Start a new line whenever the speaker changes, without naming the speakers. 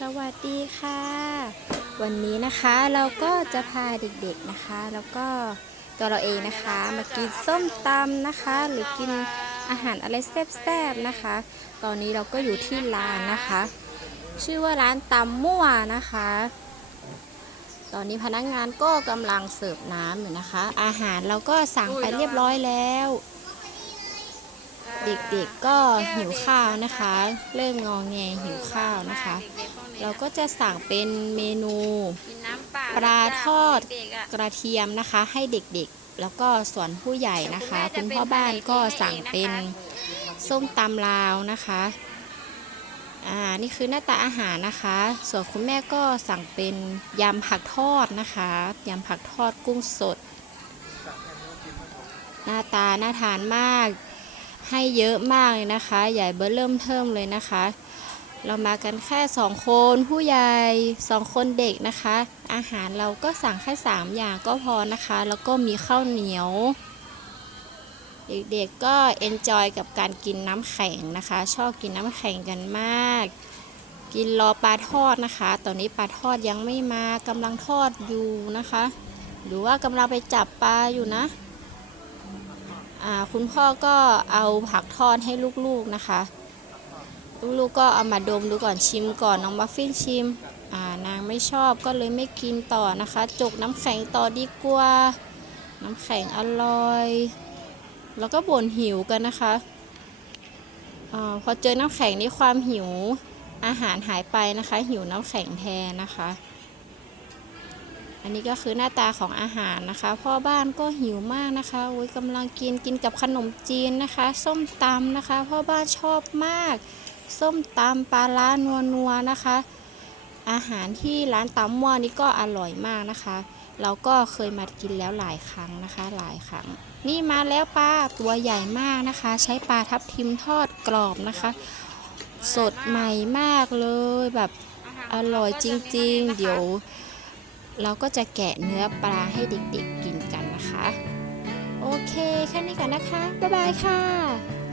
สวัสดีค่ะ วันนี้นะคะเราก็จะพาเด็กๆนะคะ แล้วก็ตัวเราเองนะคะมากินส้มตำนะคะ หรือกินอาหารอะไรแซ่บๆนะคะ ตอนนี้เราก็อยู่ที่ร้านนะคะ ชื่อว่าร้านตำมั่วนะคะ ตอนนี้พนักงานก็กำลังเสิร์ฟน้ำอยู่นะคะ อาหารเราก็สั่งไปเรียบร้อยแล้ว เด็กๆก็หิวข้าวนะคะ เริ่มงอแงหิวข้าวนะคะ เราก็จะสั่งเป็นเมนู
กินน้ำเปล่า
ปลาทอด
เด็กๆอะ
กระเทียมนะคะ ให้เด็กๆ แล้วก็ส่วนผู้ใหญ่นะคะ คุณพ่อบ้านก็สั่งเป็นส้มตำลาวนะคะอ่านี่คือหน้าตาอาหารนะคะ ส่วนคุณแม่ก็สั่งเป็นยำผักทอดนะคะยำผักทอดกุ้งสด หน้าตาน่าทานมาก ให้เยอะมากเลยนะคะ ใหญ่เบอร์เริ่มเทิมเลยนะคะ เรามากันแค่สองคนผู้ใหญ่สองคนเด็กนะคะ อาหารเราก็สั่งแค่สามอย่างก็พอนะคะ แล้วก็มีข้าวเหนียว เด็กๆก็เอนจอยกับการกินน้ำแข็งนะคะ ชอบกินน้ำแข็งกันมาก กินรอปลาทอดนะคะ ตอนนี้ปลาทอดยังไม่มากำลังทอดอยู่นะคะ หรือว่ากำลังไปจับปลาอยู่นะคุณพ่อก็เอาผักทอดให้ลูกๆนะคะ ลูกๆก็เอามาดมดูก่อนชิมก่อนน้องบัฟฟินชิมอ่านางไม่ชอบก็เลยไม่กินต่อนะคะจกน้ำแข็งต่อดีกว่า น้ำแข็งอร่อย แล้วก็บ่นหิวกันนะคะอพอเจอน้ำแข็งนี่ความหิวอาหารหายไปนะคะ หิวน้ำแข็งแทนนะคะ อันนี้ก็คือหน้าตาของอาหารนะคะ พ่อบ้านก็หิวมากนะคะโอ้ยกำลังกินกินกับขนมจีนนะคะ ส้มตำนะคะ พ่อบ้านชอบมาก ส้มตำปลาล้านัวนัวๆนะคะ อาหารที่ร้านตำมั่วนี่ก็อร่อยมากนะคะ เราก็เคยมากินแล้วหลายครั้งนะคะ หลายครั้ง นี่มาแล้วปลาตัวใหญ่มากนะคะ ใช้ปลาทับทิมทอดกรอบนะคะ สดใหม่มากเลยแบบอร่อยจริง ๆ เดี๋ยว เราก็จะแกะเนื้อปลาให้เด็กๆกินกันนะคะ โอเคแค่นี้ก่อนนะคะ บ๊ายบายค่ะ